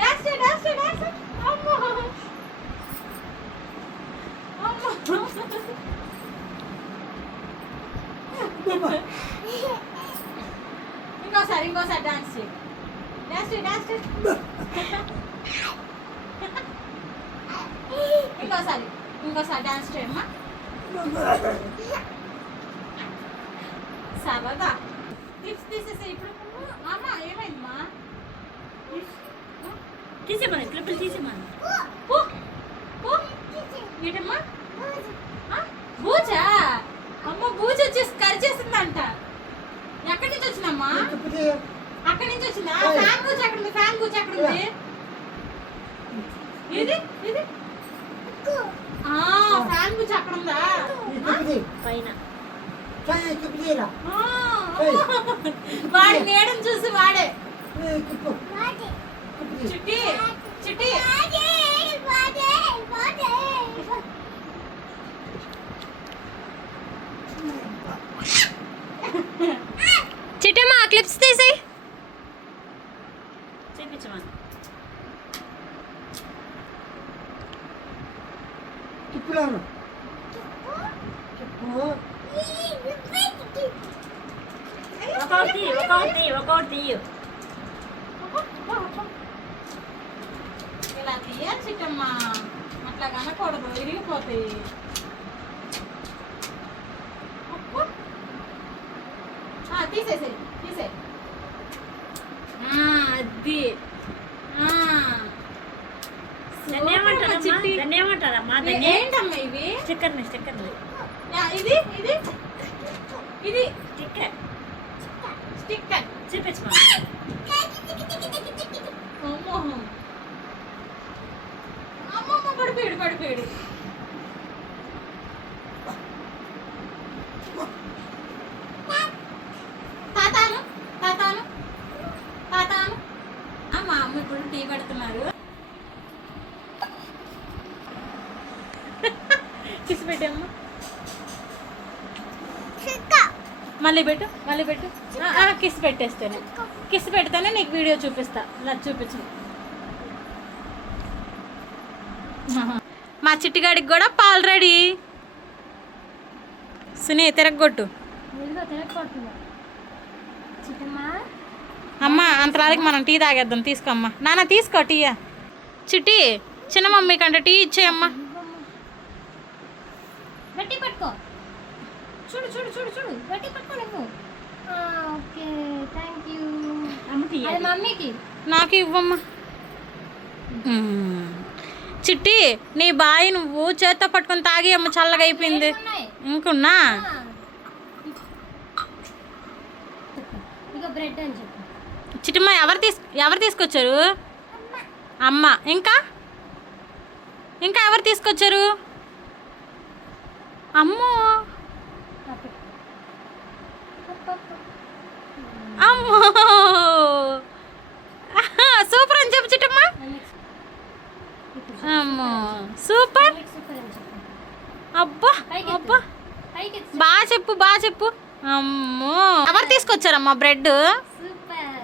Dance dance dance. అమ్మో ఇంకోసారి, ఇంకోసారి డాన్స్ చేయి. డాన్స్ చేయి, డాన్స్ చేయి. ఇంకోసారి, ఇంకోసారి డాన్స్ చేయమ్మా. సరదా టిప్స్ తీసేసి ఇప్పుడు. అమ్మా ఏమైందమ్మా? తీసేమని క్లిప్పులు తీసేమని. ఏంటమ్మా? బూజా? అమ్మ బూజ వచ్చేసి కరిచేసిందంట. ఎక్కడి నుంచి వచ్చిందమ్మా? అక్కడి నుంచి వచ్చిందా? ఫ్యాన్ బూజ ఎక్కడ ఉంది? ఫ్యాన్ బూజ ఎక్కడ ఉంది? ఇది ఇది ఫ్యాన్ బూజ అక్కడ ఉందా? పైన. వాడి నీడని చూసి వాడే. చిట్టి చిట్టి చిట్టమ్మా క్లిప్స్ తీసి చూపించమని. ఇలా తీయాలి చిట్టమ్మా, అట్లా కనకూడదు, విరిగిపోతాయి. తీసేసేయి, తీసే. అది ఏంటమ్మా ఇవి? స్టిక్కర్లు, స్టిక్కర్లు. ఇది ఇది ఇది స్టిక్కర్, స్టిక్కర్ చూపించమా. అమ్మో అమ్మమ్మ పడిపోయాడు, పడిపోయాడు. తాతాను తాతాను తాతాను. మా అమ్మ ఇప్పుడు టీ పెడుతున్నారు. కిస్ పెట్టమ్మా. మళ్ళీ పెట్టు, మళ్ళీ పెట్టు. కిస్ పెట్టేస్తాను, కిస్ పెడితేనే నీకు వీడియో చూపిస్తా. ఇలా చూపించు. మా చిట్టిగాడికి కూడా పాలు రెడీ. సునీ తిరగొట్టు. అమ్మ అంతలానికి మనం టీ తాగేద్దాం. తీసుకోమ్మా నాన్న, తీసుకో టీయా. చిట్టి చిన్న మమ్మీ కంటే టీ ఇచ్చేయమ్మా. గట్టి పట్టుకో. చూడు చూడు చూడు చూడు గట్టి పట్టుకో నువ్వు. Okay thank you. అమ్మకి అది మమ్మీకి. నాకు ఇవ్వమ్మా. చిట్టి నీ బాయి నువ్వు చేత్తో పట్టుకొని తాగి అమ్మ చల్లగా అయిపోయింది. ఉన్నాయి. ఇంకున్నా ఇక బ్రెడ్ అని చెప్పు. చిట్టమ్మ ఎవరు తీసుకొచ్చారు? అమ్మ. ఇంకా ఇంకా ఎవరు తీసుకొచ్చారు? అమ్మో అమ్మో సూపర్ అని చెప్పు చిట్టమ్మ. అమ్మో సూపర్. సూపర్ అని చెప్పు. అబ్బా అబ్బా పైకి బాగా చెప్పు. అమ్మో ఎవరు తీసుకొచ్చారమ్మా బ్రెడ్? సూపర్.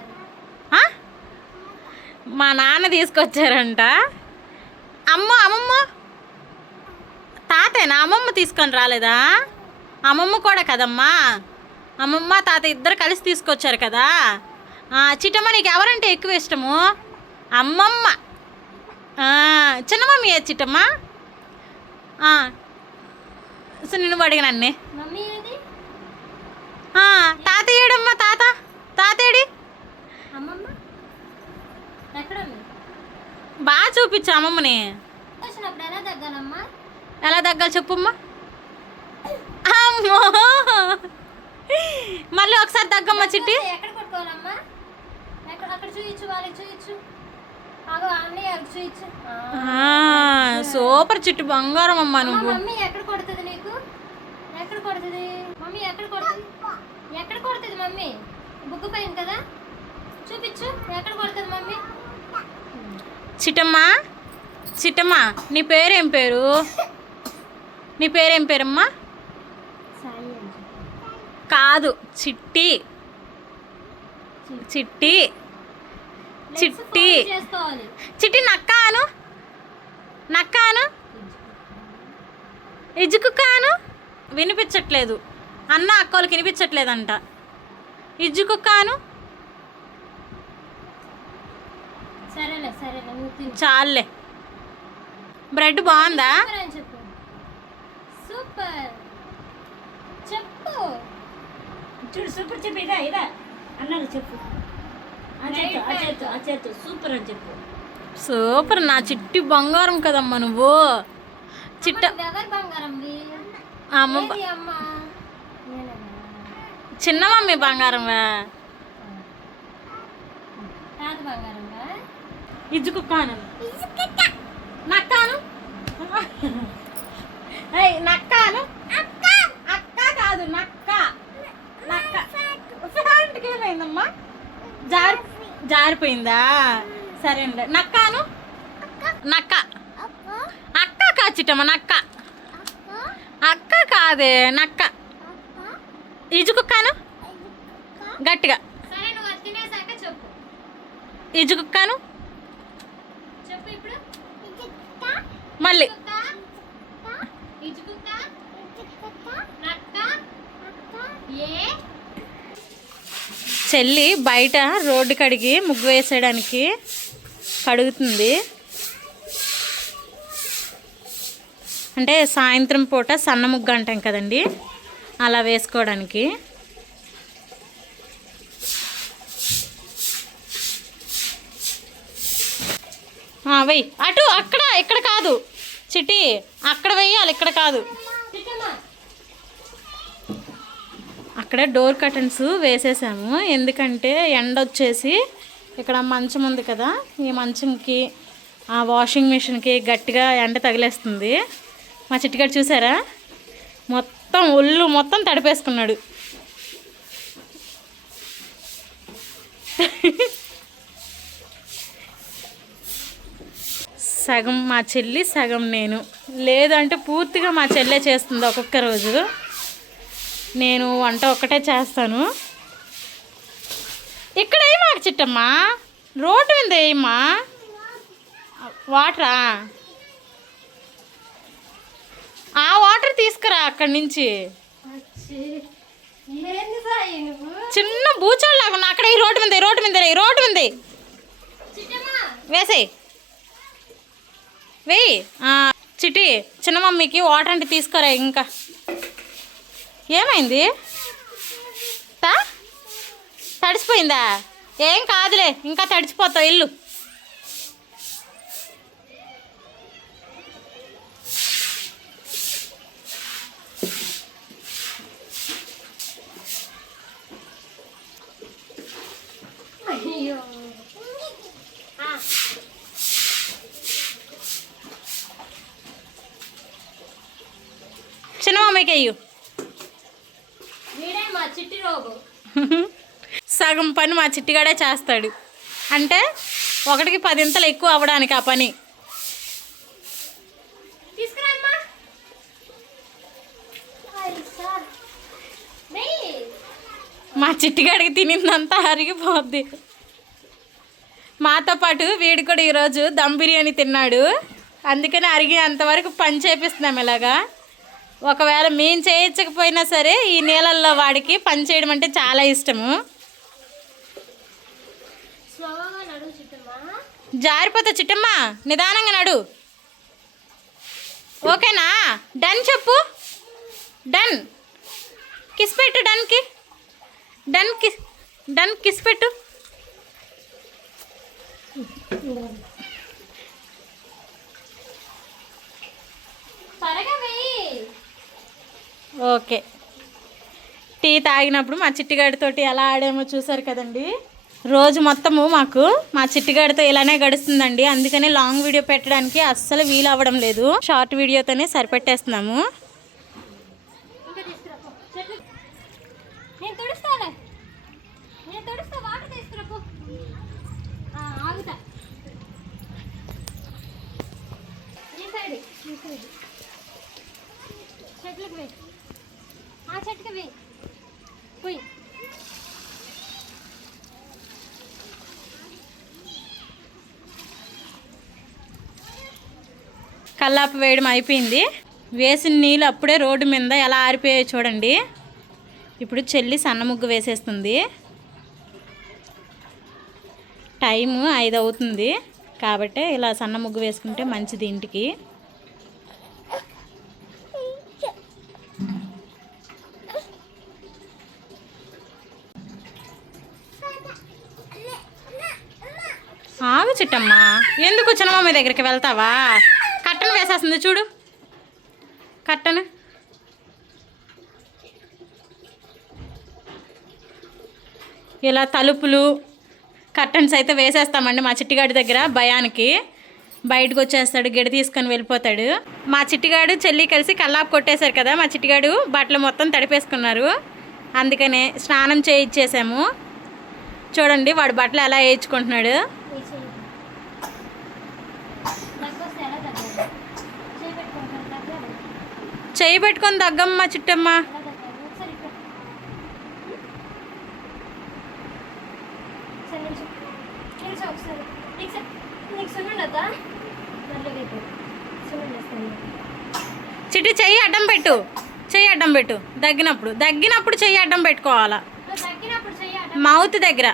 మా నాన్న తీసుకొచ్చారంట. అమ్మమ్మ తాతేనా? అమ్మమ్మ తీసుకొని రాలేదా? అమ్మమ్మ కూడా కదమ్మా, అమ్మమ్మ తాత ఇద్దరు కలిసి తీసుకొచ్చారు కదా. చిట్టమ్మ నీకు ఎవరంటే ఎక్కువ ఇష్టము? అమ్మమ్మ. చిన్న మమ్మీ ఏ చిట్టమ్మ? సో నేను అడిగిన అన్నీ. మమ్మీ ఏది? తాత ఏడమ్మా? తాతేడి? అమ్మమ్మ ఎక్కడ ఉంది? బాగా చూపించు అమ్మమ్మని. వచ్చినప్పుడు ఎలా తగ్గాలమ్మా? ఎలా తగ్గాలి చెప్పమ్మా. అమ్మో మళ్ళీ ఒకసారి తగ్గమ్మా చిట్టి. ఎక్కడ కొట్టుకోవాలమ్మా? అక్కడ చూయించు, వాళ్ళకి చూయించు. అగో అన్నయ్య చూయించు. సూపర్ చిట్టు బంగారం అమ్మా నువ్వు. మమ్మీ ఎక్కడ కొడుతుంది నీకు? ఎక్కడ కొడుతుంది మమ్మీ? ఎక్కడ కొడుతుంది మమ్మీ? బుగ్గు పైన కదా, చూపించు ఎక్కడ కొడుతుంది మమ్మీ. చిట్టమ్మా నీ పేరేం పేరు? నీ పేరేం పేరమ్మా? కాదు చిట్టి. చిట్టి నక్కాను ఇజ్జుకుక్కాను. వినిపించట్లేదు అన్న అక్కలకి వినిపించట్లేదంట. ఇజ్జుకుక్కాను. సరేలే చాలే. బ్రెడ్ బాగుందా? సూపర్ చెప్పు. చూడు సూపర్ చెప్పు. ఇదా అన్నాడు చెప్పు. సూపర్ అని చెప్పు. సూపర్ నా చిట్టి బంగారం కదమ్మా నువ్వు. చిట్ట ఎవరు బంగారం? అమ్మ చిన్న మమ్మీ బంగారమా? తాత బంగారంగా. ఇజ్జుకుక్కాను నక్కాను నక్కాను. అక్క కాదు నక్క. ఫ్యాంట్కి ఏమైందమ్మా? జారిపోయిందా? సరే అండి. నక్కాను నక్క. అక్క కాచిటమ్మా నక్క. అక్క కాదే నక్క. ఇజుకుక్కాను గట్టిగా. సరే నువ్వు అది తినేసాక చెప్పు. ఇజుకుక్కాను చెప్పు ఇప్పుడు. మళ్ళీ చెల్లి బయట రోడ్డు కడిగి ముగ్గు వేసేయడానికి కడుగుతుంది. అంటే సాయంత్రం పూట సన్న ముగ్గు అంటాం కదండి, అలా వేసుకోవడానికి. వెయ్యి అటు అక్కడ ఇక్కడ కాదు చిట్టి, అక్కడ వెయ్యాలి ఇక్కడ కాదు. అక్కడ డోర్ కర్టన్స్ వేసేసాము, ఎందుకంటే ఎండ వచ్చేసి ఇక్కడ మంచం ఉంది కదా, ఈ మంచంకి ఆ వాషింగ్ మిషన్కి గట్టిగా ఎండ తగిలేస్తుంది. మా చిట్టిగాడు చూసారా, మొత్తం ఒళ్ళు మొత్తం తడిపేసుకున్నాడు. సగం మా చెల్లి సగం నేను, లేదంటే పూర్తిగా మా చెల్లె చేస్తుంది. ఒక్కొక్క రోజు నేను వంట ఒక్కటే చేస్తాను. ఇక్కడ ఏమాకు చిట్టమ్మా, రోడ్డు మీద ఏమా వాటరా, ఆ వాటర్ తీసుకురా అక్కడి నుంచి. చిన్న బూచోళ్ళలాగా అక్కడ ఈ రోడ్డు మీద, రోడ్డు మీద, రోడ్డు మీద వేసేయి, వెయ్యి. చిట్టి చిన్న మమ్మీకి వాటర్ అంటే తీసుకురా. ఇంకా ఏమైంది? తడిసిపోయిందా? ఏం కాదులే, ఇంకా తడిచిపోతావు ఇల్లు. అయ్యో చిన్న మమ్మీకి అయ్యు. వీడే మా చిట్టి రోగు. సగం పని మా చిట్టిగాడే చేస్తాడు, అంటే 1కి 10 ఇంతలు ఎక్కువ అవ్వడానికి ఆ పని. తీసుకురామ్మా. మా చిట్టిగాడికి తినిందంతా అరిగిపోద్ది. మాతో పాటు వీడు కూడా ఈరోజు దమ్ బిర్యానీ తిన్నాడు, అందుకని అరిగి అంతవరకు పని చేపిస్తున్నాం ఇలాగా. ఒకవేళ మేము చేయించకపోయినా సరే ఈ నీళ్ళల్లో వాడికి పని చేయడం అంటే చాలా ఇష్టము. జారిపోతా చిట్టమ్మా, నిదానంగా నడు. ఓకేనా? డన్ చెప్పు. డన్ కిస్ పెట్టు. డన్కి డన్ కిస్ పెట్టు. ఓకే. టీ తాగినప్పుడు మా చిట్టిగాడితోటి ఎలా ఆడామో చూసారు కదండి. రోజు మొత్తము మాకు మా చిట్టిగాడితో ఇలానే గడుస్తుందండి, అందుకనే లాంగ్ వీడియో పెట్టడానికి అస్సలు వీలు అవ్వడం లేదు. షార్ట్ వీడియోతోనే సరిపెట్టేస్తున్నాము. కల్లాపు వేయడం అయిపోయింది. వేసిన నీళ్ళు అప్పుడే రోడ్డు మీద ఎలా ఆరిపోయాయో చూడండి. ఇప్పుడు చెల్లి సన్న ముగ్గు వేసేస్తుంది. టైము 5 అవుతుంది కాబట్టి ఇలా సన్న ముగ్గు వేసుకుంటే మంచిది ఇంటికి. ఆగు చిట్టమ్మా, ఎందుకు చిన్నమమ్మ దగ్గరికి వెళ్తావా? కట్టను వేసేస్తుంది చూడు, కట్టను. ఇలా తలుపులు కర్టన్స్ అయితే వేసేస్తామండి మా చిట్టిగాడి దగ్గర. భయానికి బయటకు వచ్చేస్తాడు, గెడ తీసుకొని వెళ్ళిపోతాడు. మా చిట్టిగాడు చెల్లి కలిసి కల్లాపు కొట్టేశారు కదా, మా చిట్టిగాడు బట్టలు మొత్తం తడిపేసుకున్నారు, అందుకనే స్నానం చేయించేసాము. చూడండి వాడు బట్టలు ఎలా వేయించుకుంటున్నాడు. చెయ్యి పెట్టుకొని దగ్గమ్మ చిట్టమ్మ. చిట్టి చెయ్యి అడ్డం పెట్టు, చెయ్యి అడ్డం పెట్టు. దగ్గినప్పుడు చెయ్యి అడ్డం పెట్టుకోవాలా, మౌత్ దగ్గర.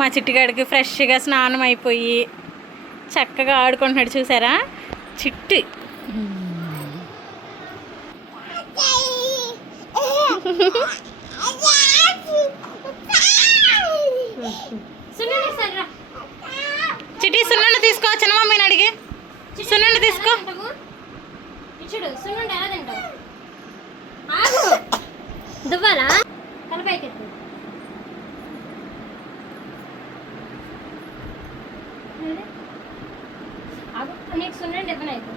మా చిట్టిగాడికి ఫ్రెష్గా స్నానం అయిపోయి చక్కగా ఆడుకుంటున్నాడు చూసారా చిట్టి. చిట్టి సున్నుండ తీసుకో, చిన్న మమ్మీని అడిగి సున్నుండ తీసుకో. దువ్వాలా కలపైకి నీకు సున్నండి ఇవ్వనైతే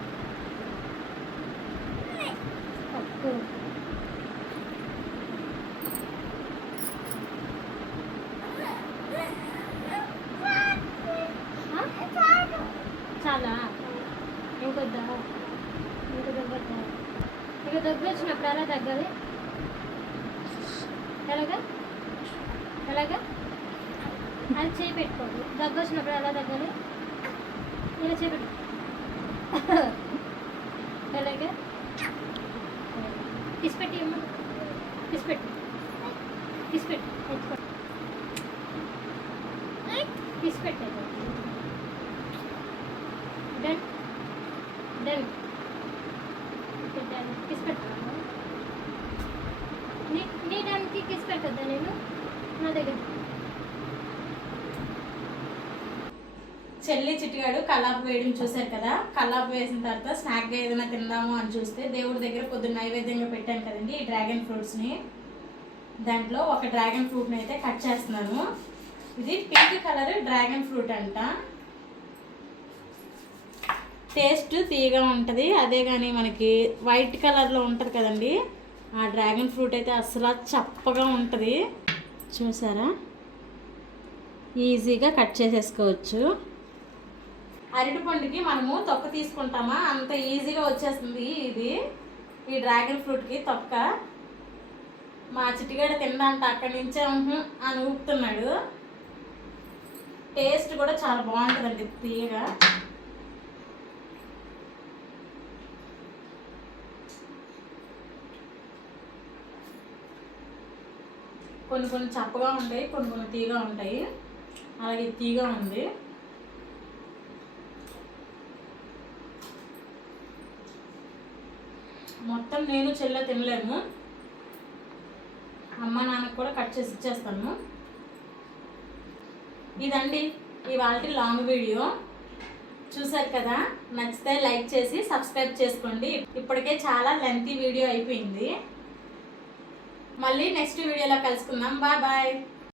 చాలా ఇంకొద్దా, ఇంకో దగ్గర ఇక దగ్గర వచ్చినప్పుడు ఎలా తగ్గాలి? ఎలాగా అది చేయి పెట్టుకోదు. దగ్గర వచ్చినప్పుడు ఎలా తగ్గాలి? ఇలా చేపెట్టు. ఎలాగా తీసిపెట్టి అమ్మ, తీసిపెట్టు తీసిపెట్టు. చెల్లి చిట్టిగాడు కల్లాపు వేయడం చూశారు కదా. కల్లాపు వేసిన తర్వాత స్నాక్గా ఏదైనా తిందాము అని చూస్తే దేవుడి దగ్గర పొద్దున్న నైవేద్యంగా పెట్టాను కదండి ఈ డ్రాగన్ ఫ్రూట్స్ని. దాంట్లో ఒక డ్రాగన్ ఫ్రూట్ని అయితే కట్ చేస్తున్నాను. ఇది పింక్ కలర్ డ్రాగన్ ఫ్రూట్ అంట. టేస్ట్ తీయగా ఉంటుంది. అదే కానీ మనకి వైట్ కలర్లో ఉంటుంది కదండి ఆ డ్రాగన్ ఫ్రూట్ అయితే అసలు చప్పగా ఉంటుంది. చూసారా, ఈజీగా కట్ చేసేసుకోవచ్చు. అరటిపండుకి మనము తొక్క తీసుకుంటామా అంత ఈజీగా వచ్చేస్తుంది ఇది ఈ డ్రాగన్ ఫ్రూట్కి తొక్క. మా చిట్టిగాడ తిందంట అక్కడి నుంచే అని ఊపుతున్నాడు. టేస్ట్ కూడా చాలా బాగుంటుందండి తీయగా. కొన్ని కొన్ని చప్పగా ఉంటాయి, కొన్ని కొన్ని తీగా ఉంటాయి. అలాగే తీగా ఉంది. మొత్తం నేను చెల్లె తినలేము. అమ్మ నాన్నకు కూడా కట్ చేసి ఇచ్చేస్తాను. ఇదండి ఇవాళ లాంగ్ వీడియో. చూసారు కదా, నచ్చితే లైక్ చేసి సబ్స్క్రైబ్ చేసుకోండి. ఇప్పటికే చాలా లెంతీ వీడియో అయిపోయింది. మళ్ళీ నెక్స్ట్ వీడియోలో కలుసుకుందాం. Bye bye.